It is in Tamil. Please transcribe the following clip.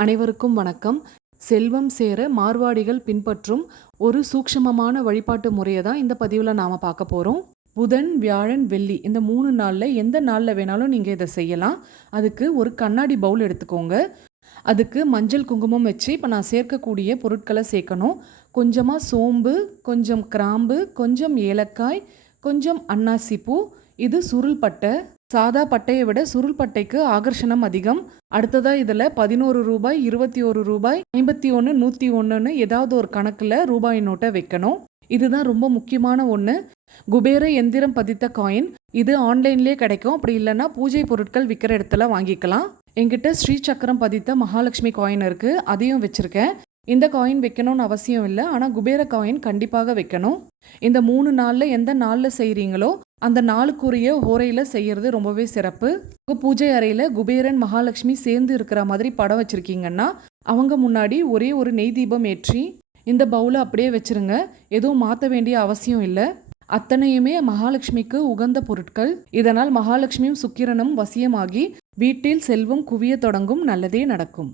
அனைவருக்கும் வணக்கம். செல்வம் சேர மார்வாடிகள் பின்பற்றும் ஒரு சூக்ஷ்மமான வழிபாட்டு முறையை தான் இந்த பதிவில் நாம் பார்க்க போகிறோம். புதன், வியாழன், வெள்ளி இந்த 3 நாளில் எந்த நாளில் வேணாலும் நீங்கள் இதை செய்யலாம். அதுக்கு ஒரு கண்ணாடி பவுல் எடுத்துக்கோங்க. அதுக்கு மஞ்சள் குங்குமம் வச்சு இப்போ நான் சேர்க்கக்கூடிய பொருட்களை சேர்க்கணும். கொஞ்சமாக சோம்பு, கொஞ்சம் கிராம்பு, கொஞ்சம் ஏலக்காய், கொஞ்சம் அன்னாசிப்பூ, இது சுருள் பட்டை. சாதா பட்டையை விட சுருள் பட்டைக்கு ஆகர்ஷணம் அதிகம். அடுத்ததாக இதில் 11 ரூபாய், 21 ரூபாய், 51, 101ன்னு ஏதாவது ஒரு கணக்கில் ரூபாய் நோட்டை வைக்கணும். இதுதான் ரொம்ப முக்கியமான ஒன்று. குபேர எந்திரம் பதித்த காயின். இது ஆன்லைன்லேயே கிடைக்கும். அப்படி இல்லைன்னா பூஜை பொருட்கள் விற்கிற இடத்துல வாங்கிக்கலாம். என்கிட்ட ஸ்ரீ சக்கரம் பதித்த மகாலட்சுமி காயின் இருக்குது, அதையும் வச்சுருக்கேன். இந்த காயின் வைக்கணும்னு அவசியம் இல்லை, ஆனால் குபேர காயின் கண்டிப்பாக வைக்கணும். இந்த 3 நாளில் எந்த நாளில் செய்கிறீங்களோ அந்த நாளுக்குரிய ஹோரையில் செய்கிறது ரொம்பவே சிறப்பு. பூஜை அறையில் குபேரன் மகாலட்சுமி சேர்ந்து இருக்கிற மாதிரி படம் வச்சுருக்கீங்கன்னா அவங்க முன்னாடி ஒரே ஒரு நெய் தீபம் ஏற்றி இந்த பவுலை அப்படியே வச்சுருங்க. எதுவும் மாற்ற வேண்டிய அவசியம் இல்லை. அத்தனையுமே மகாலட்சுமிக்கு உகந்த பொருட்கள். இதனால் மகாலட்சுமியும் சுக்கிரனும் வசியமாகி வீட்டில் செல்வம் குவிய தொடங்கும். நல்லதே நடக்கும்.